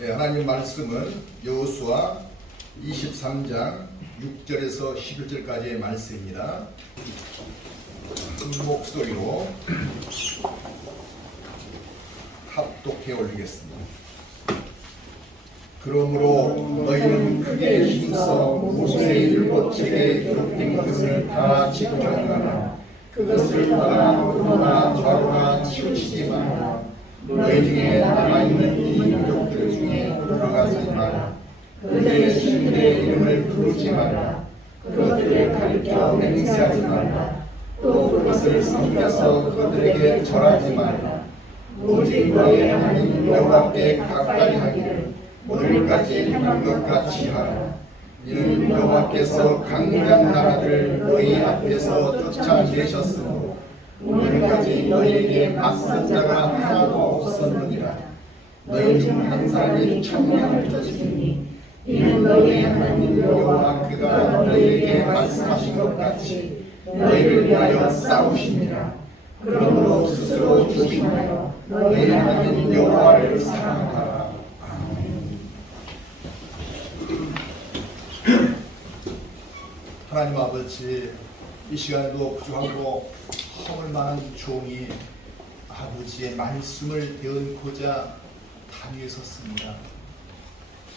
하나님 말씀은 여호수아 23장 6절에서 11절까지의 말씀입니다. 큰 목소리로 합독해 올리겠습니다. 그러므로 너희는 크게 힘써 모세의 율법책에 기록된 것을 다 지켜가라. 그것을 우러나 좌우나 치우치지 마라. 너희 중에 남아있는 이 민족들 중에 들어가지 마라. 그들의 신들의 이름을 부르지 마라. 그것들을 가리켜 맹세하지 마라. 또 그것을 섬겨서 그들에게 절하지 마라. 오직 너희 하나님 여호와께 가까이 하기를 오늘까지 한 것 같이 하라. 이는 여호와께서 강대한 나라들을 너희 앞에서 쫓아내셨으므로 오늘까지 너희에게 맞선 자가 하나도 없었느니라. 너희 중 한 사람이 천명을 쫓으니 이는 너희의 하나님 여호와 그가 너희에게 말씀하신 것 같이 너희를 위하여 싸우시니라. 그러므로 스스로 조심하여 너희 하나님 여호와를 사랑하라. 아멘. 하나님 아버지, 이 시간도 부족하고 허물 많은 종이 아버지의 말씀을 배운고자 담 위에 섰습니다.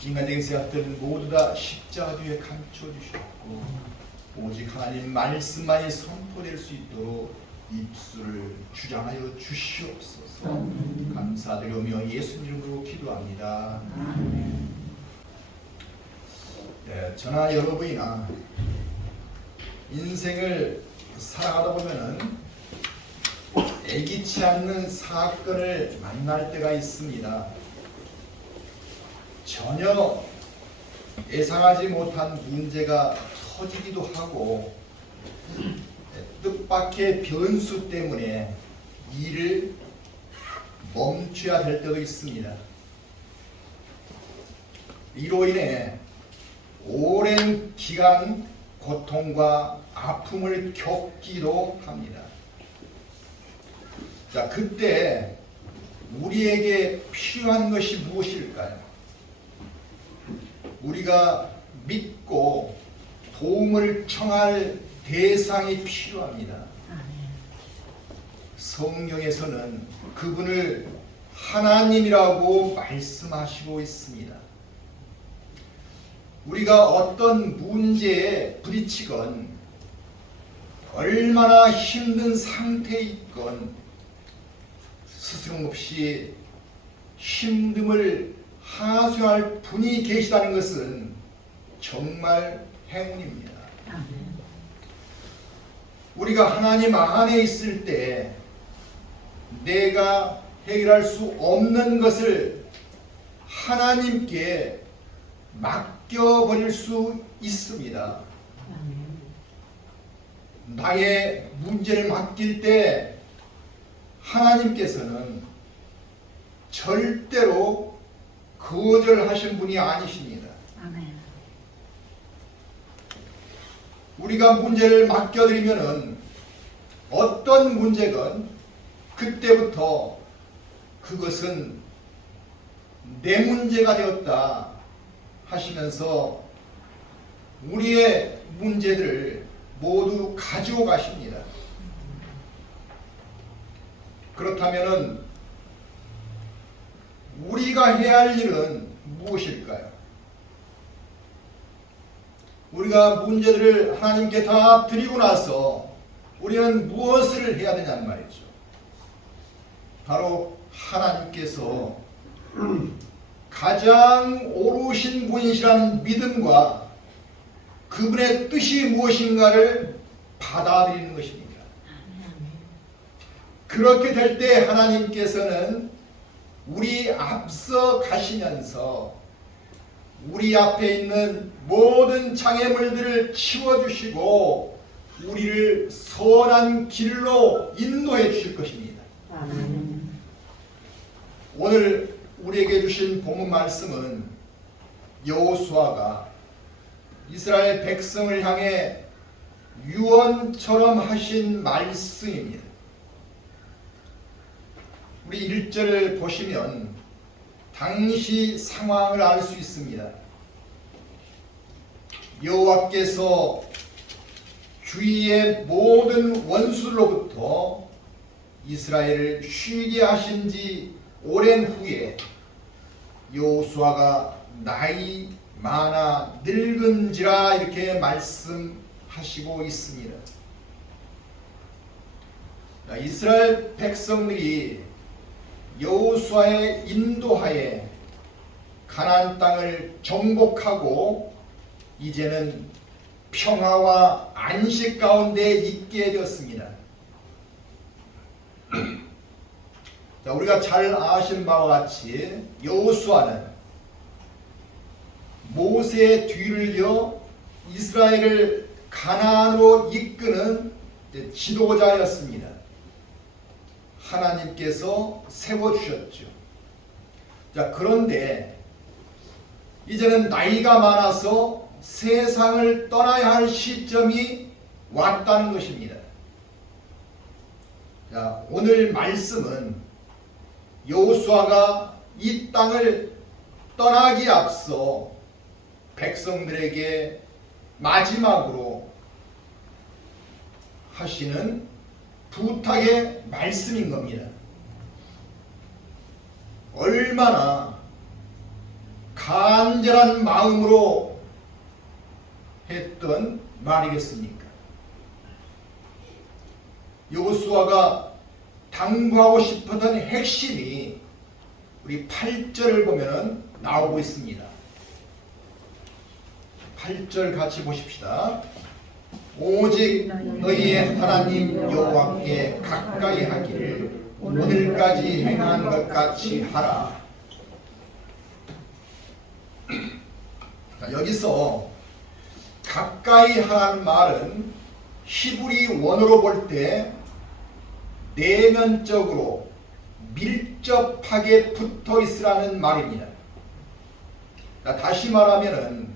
인간적인 생각들은 모두 다 십자가 뒤에 감춰주셨고 오직 하나님 말씀만이 선포될 수 있도록 입술을 주장하여 주시옵소서. 감사드리며 예수 이름으로 기도합니다. 저나 여러분이나 인생을 살아가다 보면은 예기치 않는 사건을 만날 때가 있습니다. 전혀 예상하지 못한 문제가 터지기도 하고 뜻밖의 변수 때문에 일을 멈춰야 될 때도 있습니다. 이로 인해 오랜 기간 고통과 아픔을 겪기도 합니다. 자, 그때 우리에게 필요한 것이 무엇일까요? 우리가 믿고 도움을 청할 대상이 필요합니다. 성경에서는 그분을 하나님이라고 말씀하시고 있습니다. 우리가 어떤 문제에 부딪히건 얼마나 힘든 상태에 있건 스스럼없이 힘듦을 하소연할 분이 계시다는 것은 정말 행운입니다. 우리가 하나님 안에 있을 때 내가 해결할 수 없는 것을 하나님께 맡겨버릴 수 있습니다. 나의 문제를 맡길 때 하나님께서는 절대로 거절하신 분이 아니십니다. 우리가 문제를 맡겨드리면은 어떤 문제건 그때부터 그것은 내 문제가 되었다 하시면서 우리의 문제들을 모두 가지고 가십니다. 그렇다면은 우리가 해야 할 일은 무엇일까요? 우리가 문제들을 하나님께 다 드리고 나서 우리는 무엇을 해야 되냐는 말이죠. 바로 하나님께서 가장 오르신 분이시라는 믿음과 그분의 뜻이 무엇인가를 받아들이는 것입니다. 그렇게 될 때 하나님께서는 우리 앞서 가시면서 우리 앞에 있는 모든 장애물들을 치워주시고 우리를 선한 길로 인도해 주실 것입니다. 오늘 우리에게 주신 본문 말씀은 여호수아가 이스라엘 백성을 향해 유언처럼 하신 말씀입니다. 우리 1절을 보시면 당시 상황을 알 수 있습니다. 여호와께서 주위의 모든 원수로부터 이스라엘을 쉬게 하신 지 오랜 후에 여호수아가 나이 많아 늙은지라 이렇게 말씀하시고 있습니다. 이스라엘 백성들이 여호수아의 인도하에 가나안 땅을 정복하고 이제는 평화와 안식 가운데 있게 되었습니다. 자, 우리가 잘 아시는 바와 같이 여호수아는 모세의 뒤를 이어 이스라엘을 가나안으로 이끄는 지도자였습니다. 하나님께서 세워주셨죠. 자, 그런데 이제는 나이가 많아서 세상을 떠나야 할 시점이 왔다는 것입니다. 자, 오늘 말씀은 여호수아가 이 땅을 떠나기 앞서 백성들에게 마지막으로 하시는 부탁의 말씀인 겁니다. 얼마나 간절한 마음으로 했던 말이겠습니까? 여호수아가 당부하고 싶었던 핵심이 우리 8절을 보면 나오고 있습니다. 8절 같이 보십시다. 오직 너희의 하나님 여호와께 가까이 하기를 오늘까지 행한 것 같이 하라. 여기서 가까이 하라는 말은 히브리 원어로 볼 때 내면적으로 밀접하게 붙어 있으라는 말입니다. 다시 말하면은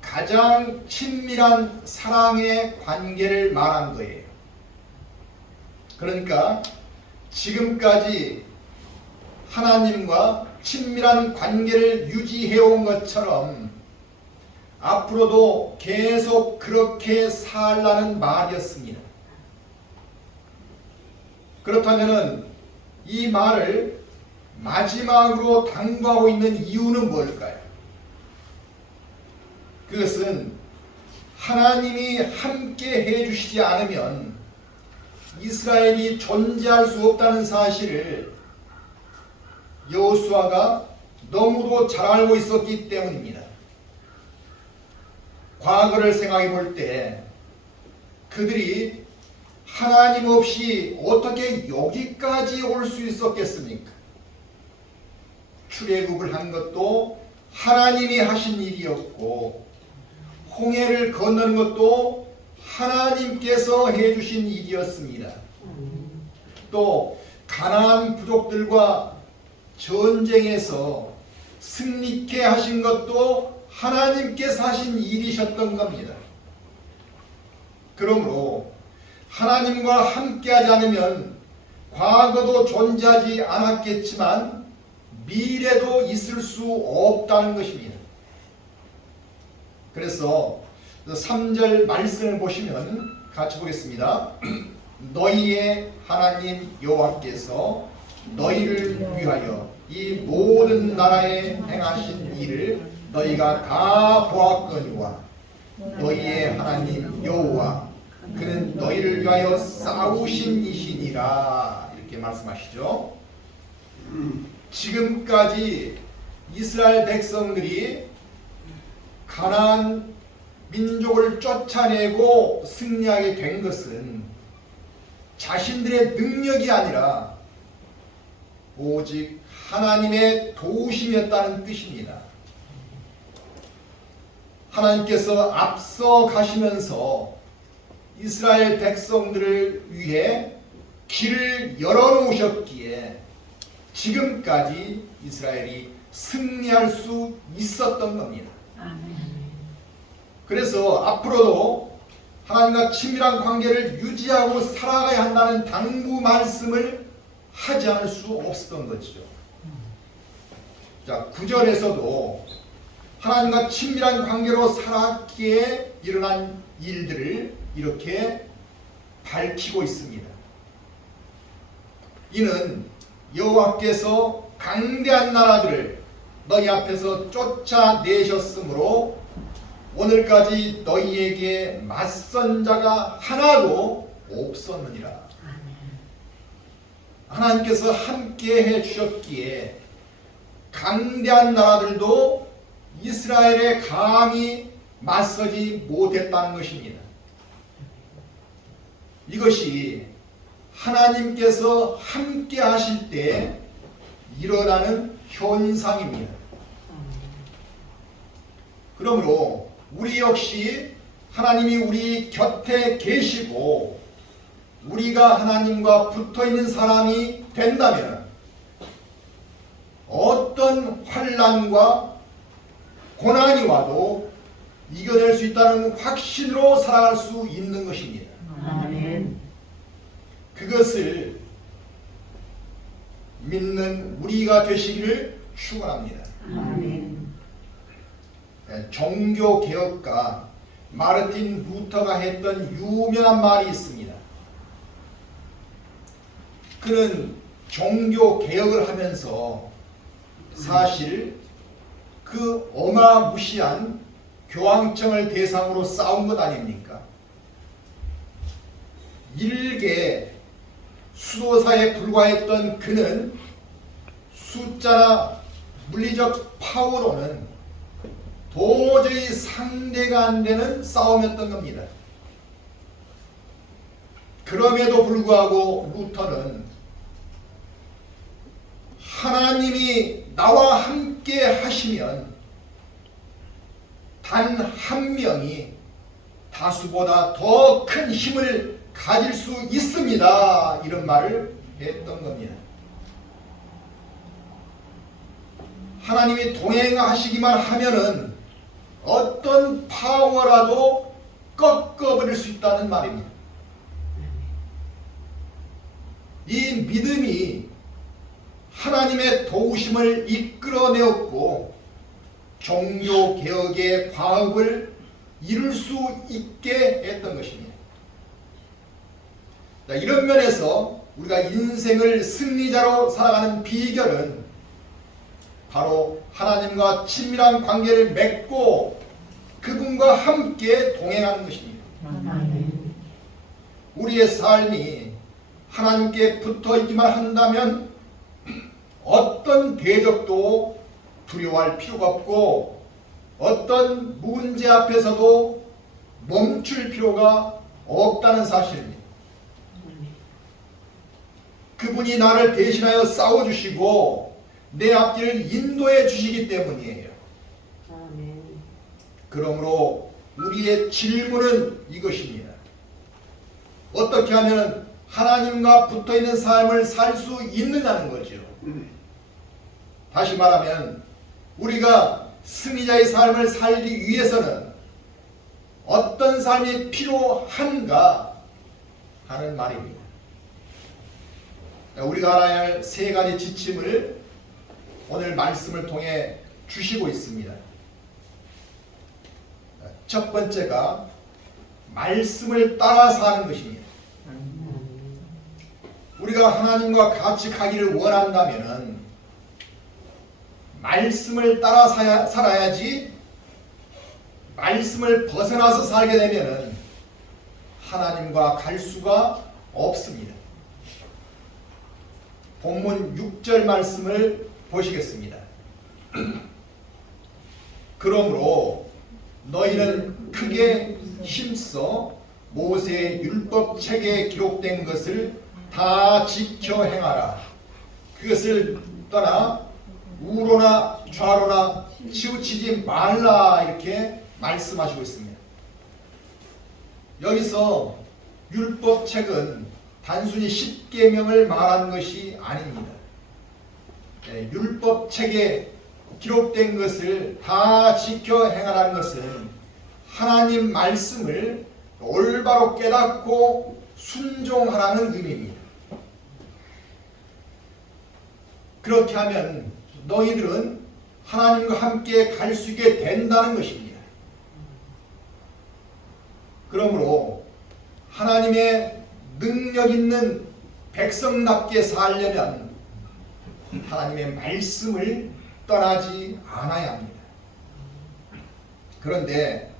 가장 친밀한 사랑의 관계를 말한 거예요. 그러니까 지금까지 하나님과 친밀한 관계를 유지해온 것처럼 앞으로도 계속 그렇게 살라는 말이었습니다. 그렇다면 이 말을 마지막으로 당부하고 있는 이유는 뭘까요? 그것은 하나님이 함께 해주시지 않으면 이스라엘이 존재할 수 없다는 사실을 여호수아가 너무도 잘 알고 있었기 때문입니다. 과거를 생각해 볼 때 그들이 하나님 없이 어떻게 여기까지 올 수 있었겠습니까? 출애굽을 한 것도 하나님이 하신 일이었고 홍해를 건너는 것도 하나님께서 해주신 일이었습니다. 또 가나안 부족들과 전쟁에서 승리케 하신 것도 하나님께서 하신 일이셨던 겁니다. 그러므로 하나님과 함께하지 않으면 과거도 존재하지 않았겠지만 미래도 있을 수 없다는 것입니다. 그래서 3절 말씀을 보시면 같이 보겠습니다. 너희의 하나님 여호와께서 너희를 위하여 이 모든 나라에 행하신 일을 너희가 다 보았거니와 너희의 하나님 여호와 그는 너희를 위하여 싸우신 이시니라 이렇게 말씀하시죠. 지금까지 이스라엘 백성들이 가나안 민족을 쫓아내고 승리하게 된 것은 자신들의 능력이 아니라 오직 하나님의 도우심이었다는 뜻입니다. 하나님께서 앞서 가시면서 이스라엘 백성들을 위해 길을 열어놓으셨기에 지금까지 이스라엘이 승리할 수 있었던 겁니다. 그래서 앞으로도 하나님과 친밀한 관계를 유지하고 살아가야 한다는 당부 말씀을 하지 않을 수 없었던 거죠. 자, 9절에서도 하나님과 친밀한 관계로 살았기에 일어난 일들을 이렇게 밝히고 있습니다. 이는 여호와께서 강대한 나라들을 너희 앞에서 쫓아내셨으므로 오늘까지 너희에게 맞선 자가 하나도 없었느니라. 하나님께서 함께 해주셨기에 강대한 나라들도 이스라엘에 감히 맞서지 못했다는 것입니다. 이것이 하나님께서 함께 하실 때 일어나는 현상입니다. 그러므로 우리 역시 하나님이 우리 곁에 계시고 우리가 하나님과 붙어있는 사람이 된다면 어떤 환난과 고난이 와도 이겨낼 수 있다는 확신으로 살아갈 수 있는 것입니다. 아멘. 그것을 믿는 우리가 되시기를 축원합니다. 아멘. 종교개혁가 마르틴 루터가 했던 유명한 말이 있습니다. 그는 종교개혁을 하면서 사실 그 어마무시한 교황청을 대상으로 싸운 것 아닙니까? 일개 수도사에 불과했던 그는 숫자나 물리적 파워로는 도저히 상대가 안 되는 싸움이었던 겁니다. 그럼에도 불구하고 루터는 하나님이 나와 함께 하시면 단 한 명이 다수보다 더 큰 힘을 가질 수 있습니다. 이런 말을 했던 겁니다. 하나님이 동행하시기만 하면은 어떤 파워라도 꺾어버릴 수 있다는 말입니다. 이 믿음이 하나님의 도우심을 이끌어내었고 종교개혁의 과업을 이룰 수 있게 했던 것입니다. 자, 이런 면에서 우리가 인생을 승리자로 살아가는 비결은 바로 하나님과 친밀한 관계를 맺고 그분과 함께 동행하는 것입니다. 아멘. 우리의 삶이 하나님께 붙어 있기만 한다면 어떤 대적도 두려워할 필요가 없고 어떤 문제 앞에서도 멈출 필요가 없다는 사실입니다. 그분이 나를 대신하여 싸워주시고 내 앞길을 인도해 주시기 때문이에요. 아멘. 그러므로 우리의 질문은 이것입니다. 어떻게 하면 하나님과 붙어있는 삶을 살 수 있느냐는 거죠. 다시 말하면 우리가 승리자의 삶을 살기 위해서는 어떤 삶이 필요한가 하는 말입니다. 우리가 알아야 할 세 가지 지침을 오늘 말씀을 통해 주시고 있습니다. 첫 번째가 말씀을 따라 사는 것입니다. 우리가 하나님과 같이 가기를 원한다면 말씀을 따라 살아야지 말씀을 벗어나서 살게 되면 하나님과 갈 수가 없습니다. 본문 6절 말씀을 보시겠습니다. 그러므로 너희는 크게 힘써 모세의 율법책에 기록된 것을 다 지켜 행하라. 그것을 떠나 우로나 좌로나 치우치지 말라. 이렇게 말씀하시고 있습니다. 여기서 율법책은 단순히 십계명을 말하는 것이 아닙니다. 율법책에 기록된 것을 다 지켜 행하라는 것은 하나님 말씀을 올바로 깨닫고 순종하라는 의미입니다. 그렇게 하면 너희들은 하나님과 함께 갈 수 있게 된다는 것입니다. 그러므로 하나님의 능력 있는 백성답게 살려면 하나님의 말씀을 떠나지 않아야 합니다. 그런데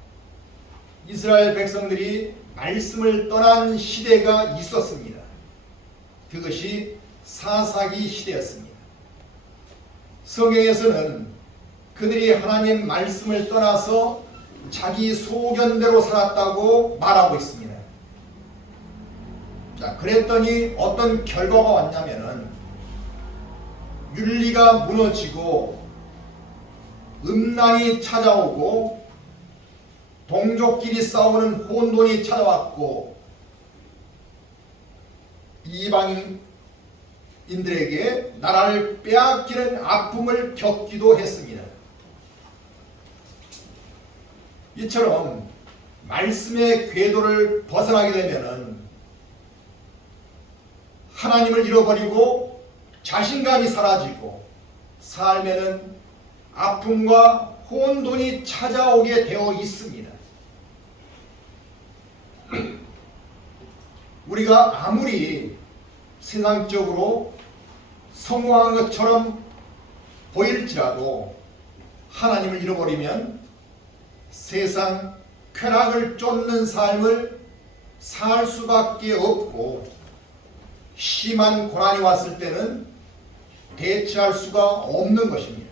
이스라엘 백성들이 말씀을 떠난 시대가 있었습니다. 그것이 사사기 시대였습니다. 성경에서는 그들이 하나님 말씀을 떠나서 자기 소견대로 살았다고 말하고 있습니다. 자, 그랬더니 어떤 결과가 왔냐면은 윤리가 무너지고 음란이 찾아오고 동족끼리 싸우는 혼돈이 찾아왔고 이방인들에게 나라를 빼앗기는 아픔을 겪기도 했습니다. 이처럼 말씀의 궤도를 벗어나게 되면은 하나님을 잃어버리고 자신감이 사라지고 삶에는 아픔과 혼돈이 찾아오게 되어 있습니다. 우리가 아무리 세상적으로 성공한 것처럼 보일지라도 하나님을 잃어버리면 세상 쾌락을 쫓는 삶을 살 수밖에 없고 심한 고난이 왔을 때는 대처할 수가 없는 것입니다.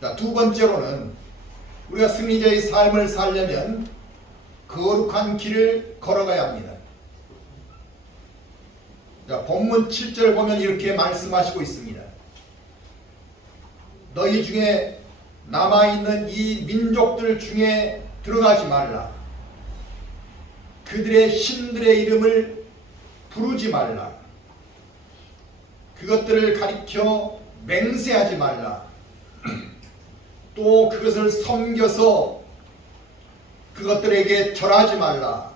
자, 두 번째로는 우리가 승리자의 삶을 살려면 거룩한 길을 걸어가야 합니다. 자, 본문 7절을 보면 이렇게 말씀하시고 있습니다. 너희 중에 남아있는 이 민족들 중에 들어가지 말라. 그들의 신들의 이름을 부르지 말라. 그것들을 가리켜 맹세하지 말라. 또 그것을 섬겨서 그것들에게 절하지 말라.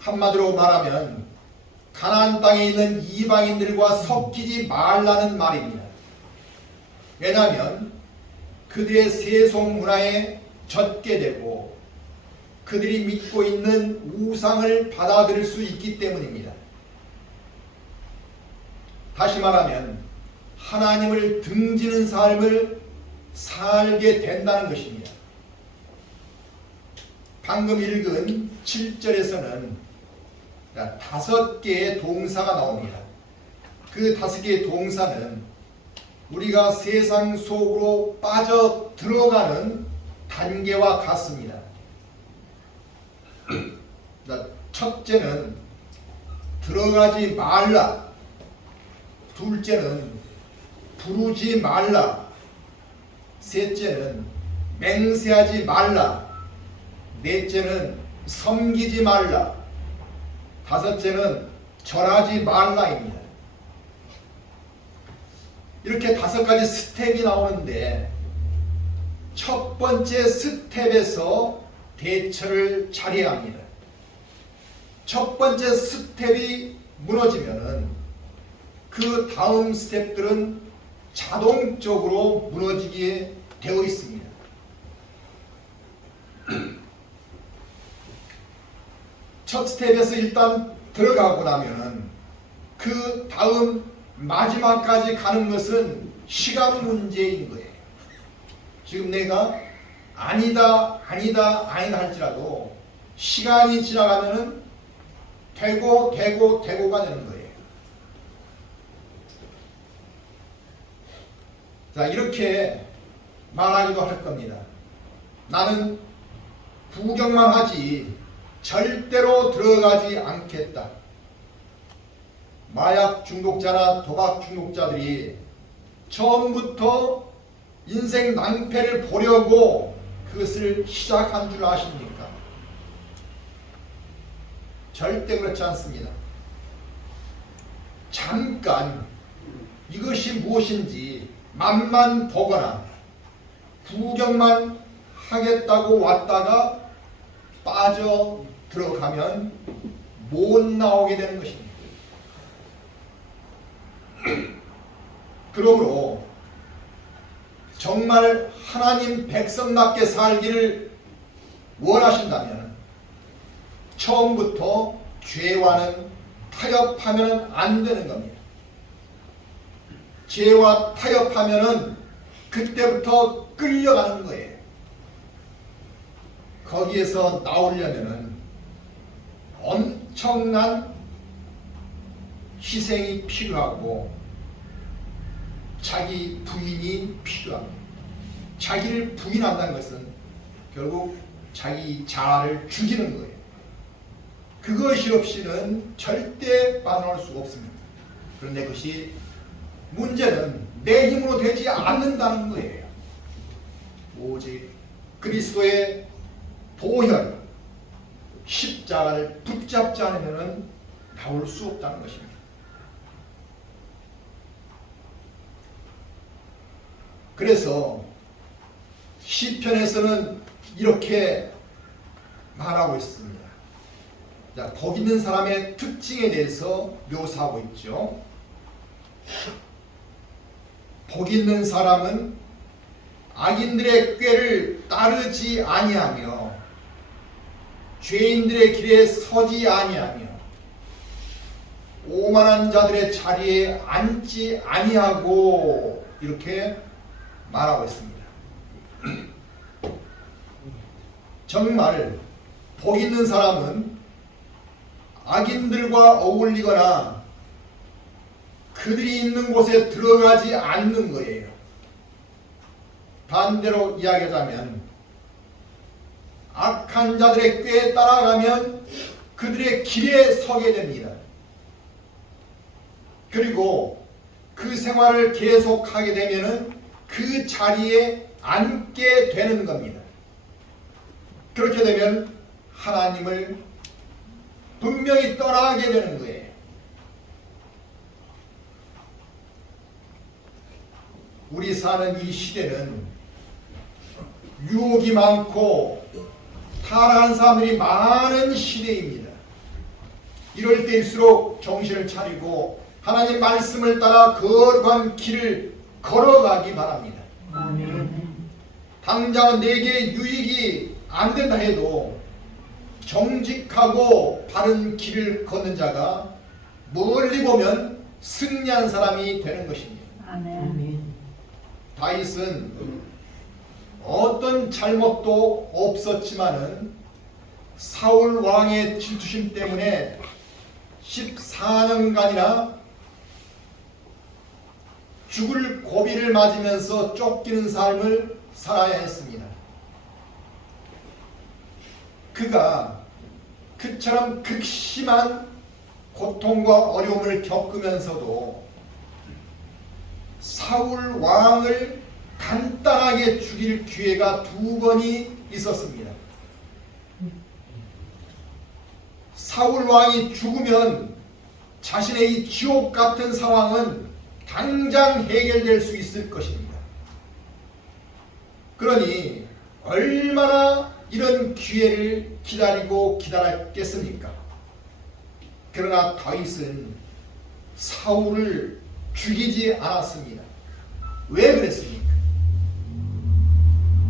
한마디로 말하면 가나안 땅에 있는 이방인들과 섞이지 말라는 말입니다. 왜냐하면 그들의 세속 문화에 젖게 되고 그들이 믿고 있는 우상을 받아들일 수 있기 때문입니다. 다시 말하면 하나님을 등지는 삶을 살게 된다는 것입니다. 방금 읽은 7절에서는 5개의 동사가 나옵니다. 그 5개의 동사는 우리가 세상 속으로 빠져 들어가는 단계와 같습니다. 첫째는 들어가지 말라. 둘째는 부르지 말라. 셋째는 맹세하지 말라. 넷째는 섬기지 말라. 다섯째는 절하지 말라입니다. 이렇게 5가지 스텝이 나오는데 첫 번째 스텝에서 대처를 잘해야 합니다. 첫 번째 스텝이 무너지면은 그 다음 스텝들은 자동적으로 무너지게 되어 있습니다. 첫 스텝에서 일단 들어가고 나면은 그 다음 마지막까지 가는 것은 시간 문제인 거예요. 지금 내가 아니다 할지라도 시간이 지나가면은 되고가 되는 거예요. 자, 이렇게 말하기도 할 겁니다. 나는 구경만 하지 절대로 들어가지 않겠다. 마약 중독자나 도박 중독자들이 처음부터 인생 낭패를 보려고 그것을 시작한 줄 아십니까? 절대 그렇지 않습니다. 잠깐 이것이 무엇인지 맛만 보거나 구경만 하겠다고 왔다가 빠져 들어가면 못 나오게 되는 것입니다. 그러므로 정말 하나님 백성답게 살기를 원하신다면 처음부터 죄와는 타협하면 안 되는 겁니다. 죄와 타협하면은 그때부터 끌려가는 거예요. 거기에서 나오려면은 엄청난 희생이 필요하고 자기 부인이 필요합니다. 자기를 부인한다는 것은 결국 자기 자아를 죽이는 거예요. 그것이 없이는 절대 빠져나올 수가 없습니다. 그런데 그것이 문제는 내 힘으로 되지 않는다는 거예요. 오직 그리스도의 보혈, 십자가를 붙잡지 않으면 나올 수 없다는 것입니다. 그래서 시편에서는 이렇게 말하고 있습니다. 자, 복 있는 사람의 특징에 대해서 묘사하고 있죠. 복 있는 사람은 악인들의 꾀를 따르지 아니하며 죄인들의 길에 서지 아니하며 오만한 자들의 자리에 앉지 아니하고 이렇게 말하고 있습니다. 정말 복 있는 사람은 악인들과 어울리거나 그들이 있는 곳에 들어가지 않는 거예요. 반대로 이야기하자면 악한 자들의 꾀에 따라가면 그들의 길에 서게 됩니다. 그리고 그 생활을 계속하게 되면은 그 자리에 앉게 되는 겁니다. 그렇게 되면 하나님을 분명히 떠나게 되는 거예요. 우리 사는 이 시대는 유혹이 많고 타락한 사람들이 많은 시대입니다. 이럴 때일수록 정신을 차리고 하나님 말씀을 따라 거룩한 길을 걸어가기 바랍니다. 아멘. 당장 내게 유익이 안 된다 해도 정직하고 바른 길을 걷는 자가 멀리 보면 승리한 사람이 되는 것입니다. 아멘. 다윗은 어떤 잘못도 없었지만은 사울 왕의 질투심 때문에 14년간이나 죽을 고비를 맞으면서 쫓기는 삶을 살아야 했습니다. 그가 그처럼 극심한 고통과 어려움을 겪으면서도 사울 왕을 간단하게 죽일 기회가 2번이 있었습니다. 사울 왕이 죽으면 자신의 이 지옥 같은 상황은 당장 해결될 수 있을 것입니다. 그러니 얼마나 이런 기회를 기다리고 기다렸겠습니까? 그러나 다윗은 사울을 죽이지 않았습니다. 왜 그랬습니까?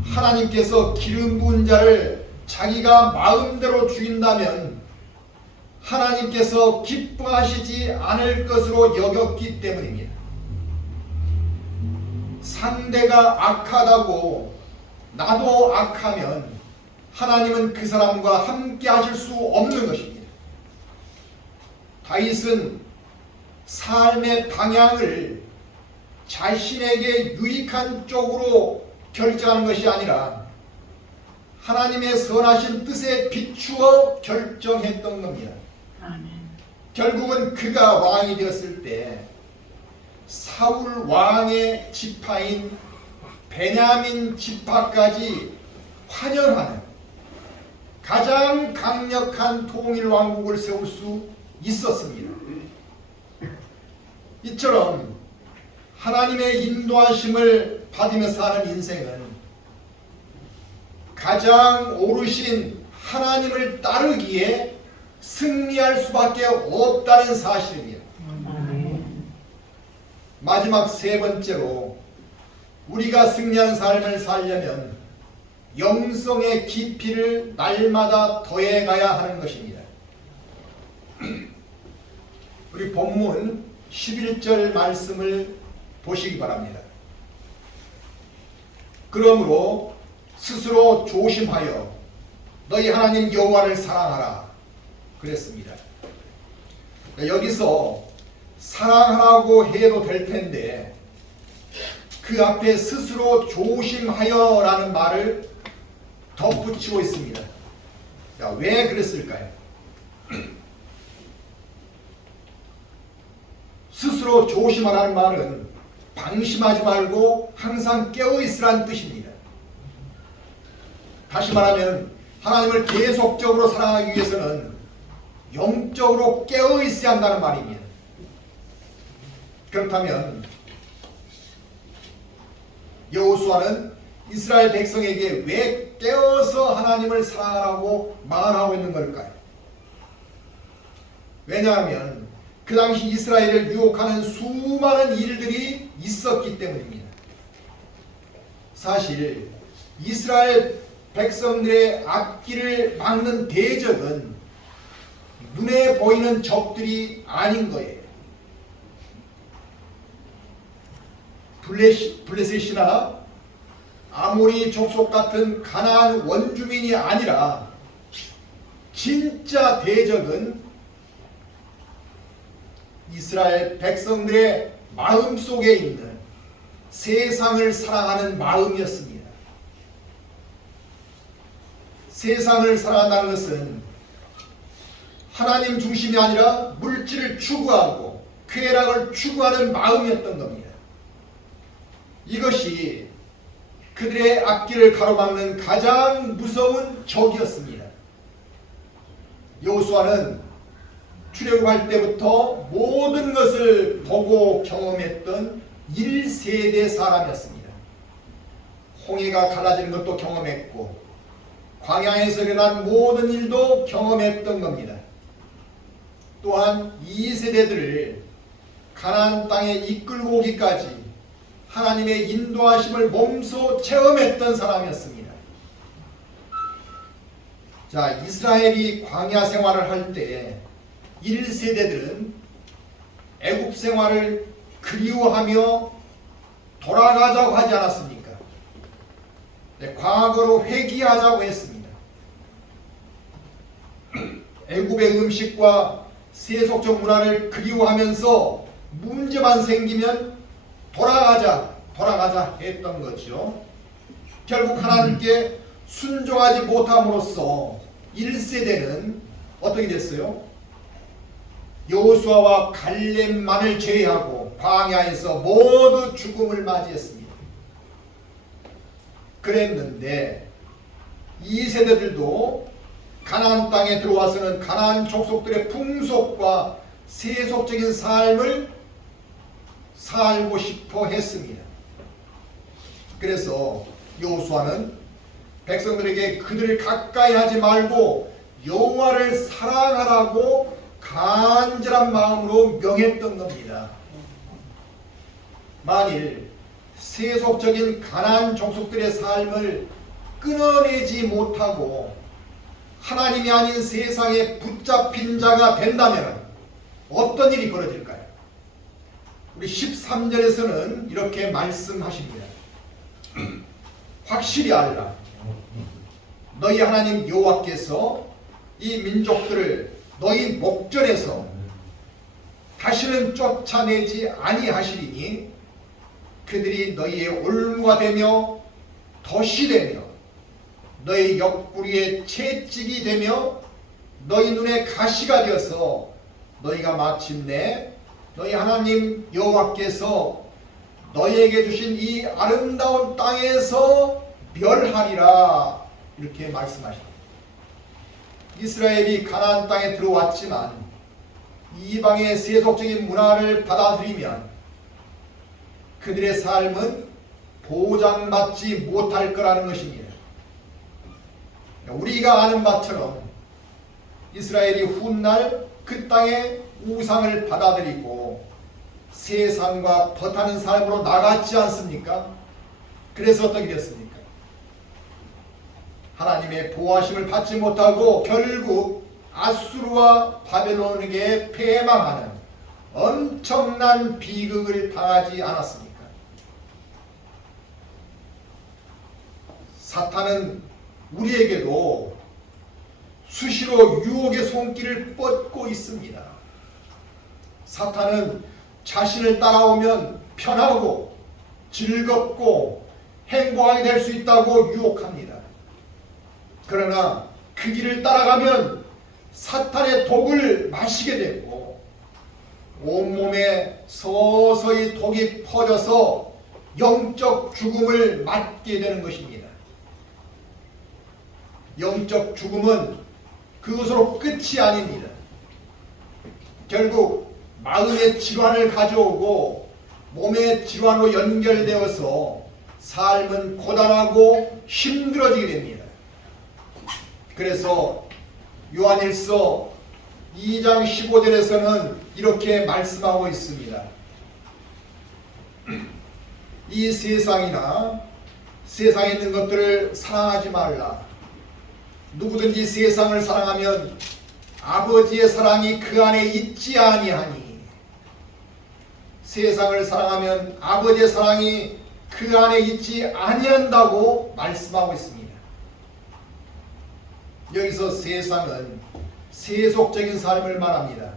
하나님께서 기름 부은 자를 자기가 마음대로 죽인다면 하나님께서 기뻐하시지 않을 것으로 여겼기 때문입니다. 상대가 악하다고 나도 악하면 하나님은 그 사람과 함께 하실 수 없는 것입니다. 다윗은 삶의 방향을 자신에게 유익한 쪽으로 결정하는 것이 아니라 하나님의 선하신 뜻에 비추어 결정했던 겁니다. 아멘. 결국은 그가 왕이 되었을 때 사울 왕의 지파인 베냐민 지파까지 환영하는 가장 강력한 통일 왕국을 세울 수 있었습니다. 이처럼 하나님의 인도하심을 받으며 사는 인생은 가장 오르신 하나님을 따르기에 승리할 수밖에 없다는 사실입니다. 아멘. 마지막 세 번째로 우리가 승리한 삶을 살려면 영성의 깊이를 날마다 더해가야 하는 것입니다. 우리 본문 11절 말씀을 보시기 바랍니다. 그러므로 스스로 조심하여 너희 하나님 여호와를 사랑하라 그랬습니다. 여기서 사랑하라고 해도 될 텐데 그 앞에 스스로 조심하여 라는 말을 덧붙이고 있습니다. 왜 그랬을까요? 스스로 조심하라는 말은 방심하지 말고 항상 깨어있으라는 뜻입니다. 다시 말하면 하나님을 계속적으로 사랑하기 위해서는 영적으로 깨어있어야 한다는 말입니다. 그렇다면 여호수아는 이스라엘 백성에게 왜 깨어서 하나님을 사랑하라고 말하고 있는 걸까요? 왜냐하면 그 당시 이스라엘을 유혹하는 수많은 일들이 있었기 때문입니다. 사실 이스라엘 백성들의 앞길을 막는 대적은 눈에 보이는 적들이 아닌 거예요. 블레셋이나 아모리 족속 같은 가나안 원주민이 아니라 진짜 대적은 이스라엘 백성들의 마음속에 있는 세상을 사랑하는 마음이었습니다. 세상을 사랑한다는 것은 하나님 중심이 아니라 물질을 추구하고 쾌락을 추구하는 마음이었던 겁니다. 이것이 그들의 앞길을 가로막는 가장 무서운 적이었습니다. 여호수아는 출애굽할 때부터 모든 것을 보고 경험했던 1세대 사람이었습니다. 홍해가 갈라지는 것도 경험했고 광야에서 일어난 모든 일도 경험했던 겁니다. 또한 2세대들을 가나안 땅에 이끌고 오기까지 하나님의 인도하심을 몸소 체험했던 사람이었습니다. 자, 이스라엘이 광야 생활을 할 때 1세대들은 애굽 생활을 그리워하며 돌아가자고 하지 않았습니까? 네, 과거로 회귀하자고 했습니다. 애굽의 음식과 세속적 문화를 그리워하면서 문제만 생기면 돌아가자 했던 거죠. 결국 하나님께 순종하지 못함으로써 1세대는 어떻게 됐어요? 여호수아와 갈렙만을 제외하고 광야에서 모두 죽음을 맞이했습니다. 그랬는데 2세대들도 가나안 땅에 들어와서는 가나안 족속들의 풍속과 세속적인 삶을 살고 싶어 했습니다. 그래서 여호수아는 백성들에게 그들을 가까이 하지 말고 여호와를 사랑하라고 간절한 마음으로 명했던 겁니다. 만일 세속적인 가나안 족속들의 삶을 끊어내지 못하고 하나님이 아닌 세상에 붙잡힌 자가 된다면 어떤 일이 벌어질까요? 우리 13절에서는 이렇게 말씀하십니다. 확실히 알라. 너희 하나님 여호와께서 이 민족들을 너희 목전에서 다시는 쫓아내지 아니하시리니 그들이 너희의 올무가 되며 덫이 되며 너희 옆구리에 채찍이 되며 너희 눈에 가시가 되어서 너희가 마침내 너희 하나님 여호와께서 너희에게 주신 이 아름다운 땅에서 멸하리라 이렇게 말씀하십니다. 이스라엘이 가나안 땅에 들어왔지만 이방의 세속적인 문화를 받아들이면 그들의 삶은 보장받지 못할 거라는 것입니다. 우리가 아는 바처럼 이스라엘이 훗날 그 땅의 우상을 받아들이고 세상과 버타는 삶으로 나갔지 않습니까? 그래서 어떻게 됐습니까? 하나님의 보호하심을 받지 못하고 결국 아수르와 바벨론에게 패망하는 엄청난 비극을 당하지 않았습니까? 사탄은 우리에게도 수시로 유혹의 손길을 뻗고 있습니다. 사탄은 자신을 따라오면 편하고 즐겁고 행복하게 될 수 있다고 유혹합니다. 그러나 그 길을 따라가면 사탄의 독을 마시게 되고 온몸에 서서히 독이 퍼져서 영적 죽음을 맞게 되는 것입니다. 영적 죽음은 그것으로 끝이 아닙니다. 결국 마음의 질환을 가져오고 몸의 질환으로 연결되어서 삶은 고단하고 힘들어지게 됩니다. 그래서 요한일서 2장 15절에서는 이렇게 말씀하고 있습니다. 이 세상이나 세상에 있는 것들을 사랑하지 말라. 누구든지 세상을 사랑하면 아버지의 사랑이 그 안에 있지 아니하니. 세상을 사랑하면 아버지의 사랑이 그 안에 있지 아니한다고 말씀하고 있습니다. 여기서 세상은 세속적인 삶을 말합니다.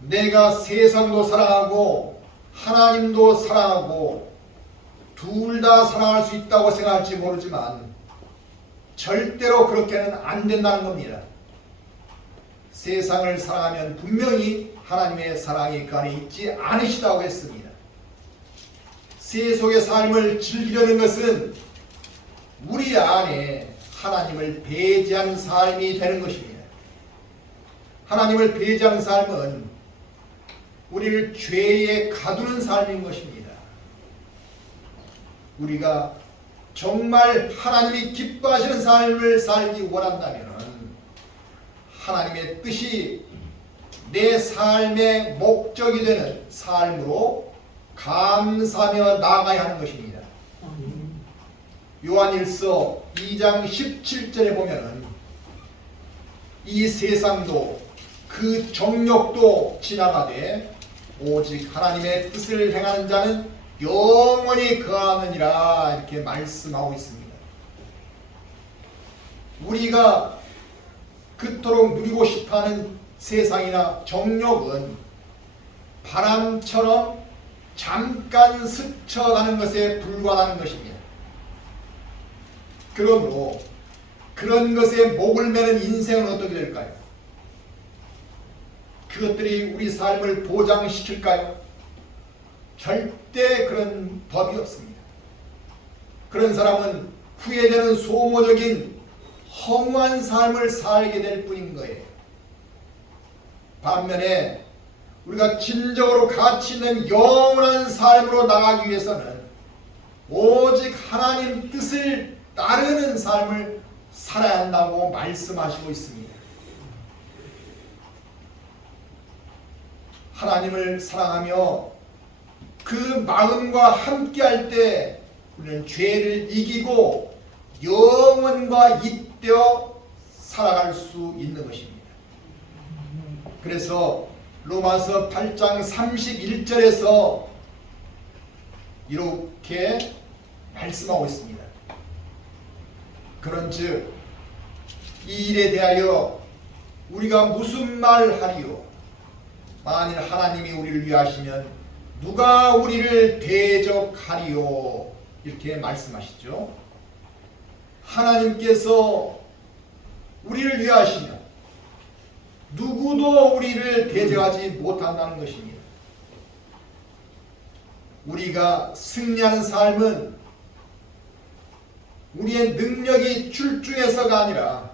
내가 세상도 사랑하고 하나님도 사랑하고 둘 다 사랑할 수 있다고 생각할지 모르지만 절대로 그렇게는 안 된다는 겁니다. 세상을 사랑하면 분명히 하나님의 사랑이 그 안에 있지 않으시다고 했습니다. 세속의 삶을 즐기려는 것은 우리 안에 하나님을 배제하는 삶이 되는 것입니다. 하나님을 배제하는 삶은 우리를 죄에 가두는 삶인 것입니다. 우리가 정말 하나님이 기뻐하시는 삶을 살기 원한다면 하나님의 뜻이 내 삶의 목적이 되는 삶으로 감사하며 나아가야 하는 것입니다. 요한일서 2장 17절에 보면은 이 세상도 그 정욕도 지나가되 오직 하나님의 뜻을 행하는 자는 영원히 거하느니라 이렇게 말씀하고 있습니다. 우리가 그토록 누리고 싶어하는 세상이나 정욕은 바람처럼 잠깐 스쳐가는 것에 불과하는 것입니다. 그러므로 그런 것에 목을 매는 인생은 어떻게 될까요? 그것들이 우리 삶을 보장시킬까요? 절대 그런 법이 없습니다. 그런 사람은 후회되는 소모적인 허무한 삶을 살게 될 뿐인 거예요. 반면에 우리가 진정으로 가치 있는 영원한 삶으로 나가기 위해서는 오직 하나님 뜻을 따르는 삶을 살아야 한다고 말씀하시고 있습니다. 하나님을 사랑하며 그 마음과 함께할 때 우리는 죄를 이기고 영원과 잇대어 살아갈 수 있는 것입니다. 그래서 로마서 8장 31절에서 이렇게 말씀하고 있습니다. 그런즉 이 일에 대하여 우리가 무슨 말 하리요? 만일 하나님이 우리를 위하시면 누가 우리를 대적하리요? 이렇게 말씀하시죠. 하나님께서 우리를 위하시면 누구도 우리를 대적하지 못한다는 것입니다. 우리가 승리하는 삶은 우리의 능력이 출중해서가 아니라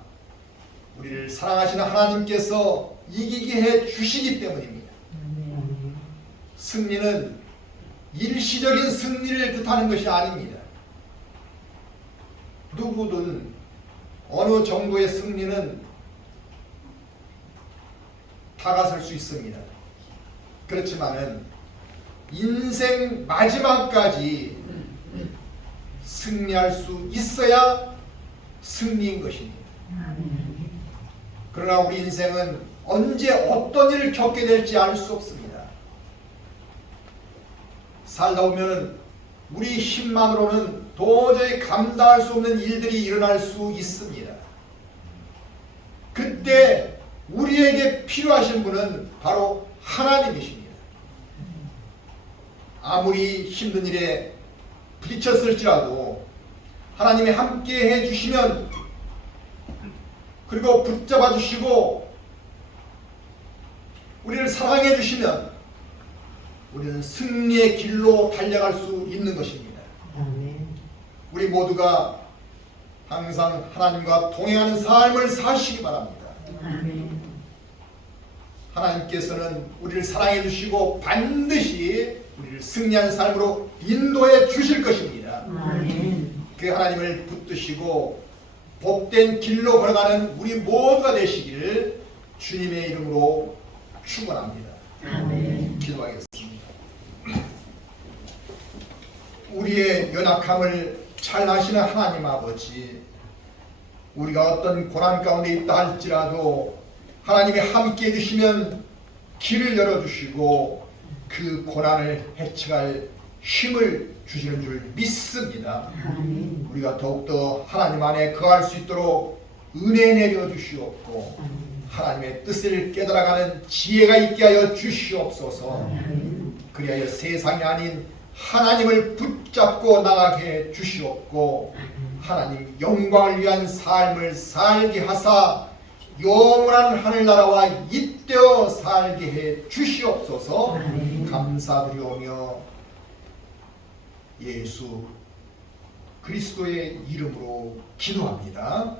우리를 사랑하시는 하나님께서 이기게 해 주시기 때문입니다. 승리는 일시적인 승리를 뜻하는 것이 아닙니다. 누구든 어느 정도의 승리는 다가설 수 있습니다. 그렇지만은 인생 마지막까지 승리할 수 있어야 승리인 것입니다. 그러나 우리 인생은 언제 어떤 일을 겪게 될지 알 수 없습니다. 살다 보면 우리 힘만으로는 도저히 감당할 수 없는 일들이 일어날 수 있습니다. 그때 우리에게 필요하신 분은 바로 하나님이십니다. 아무리 힘든 일에 부딪혔을지라도 하나님이 함께 해주시면, 그리고 붙잡아 주시고 우리를 사랑해 주시면 우리는 승리의 길로 달려갈 수 있는 것입니다. 우리 모두가 항상 하나님과 동행하는 삶을 사시기 바랍니다. 하나님께서는 우리를 사랑해 주시고 반드시 우리를 승리한 삶으로 인도해 주실 것입니다. 그 하나님을 붙드시고 복된 길로 걸어가는 우리 모두가 되시기를 주님의 이름으로 축원합니다. 기도하겠습니다. 우리의 연약함을 잘 아시는 하나님 아버지, 우리가 어떤 고난 가운데 있다 할지라도 하나님이 함께 해주시면 길을 열어주시고 그 고난을 헤쳐갈 힘을 주시는 줄 믿습니다. 우리가 더욱더 하나님 안에 거할 수 있도록 은혜 내려주시옵고 하나님의 뜻을 깨달아가는 지혜가 있게 하여 주시옵소서. 그리하여 세상이 아닌 하나님을 붙잡고 나가게 주시옵고 하나님 영광을 위한 삶을 살게 하사 영원한 하늘나라와 잇대어 살게 해 주시옵소서. 감사드리오며 예수 그리스도의 이름으로 기도합니다.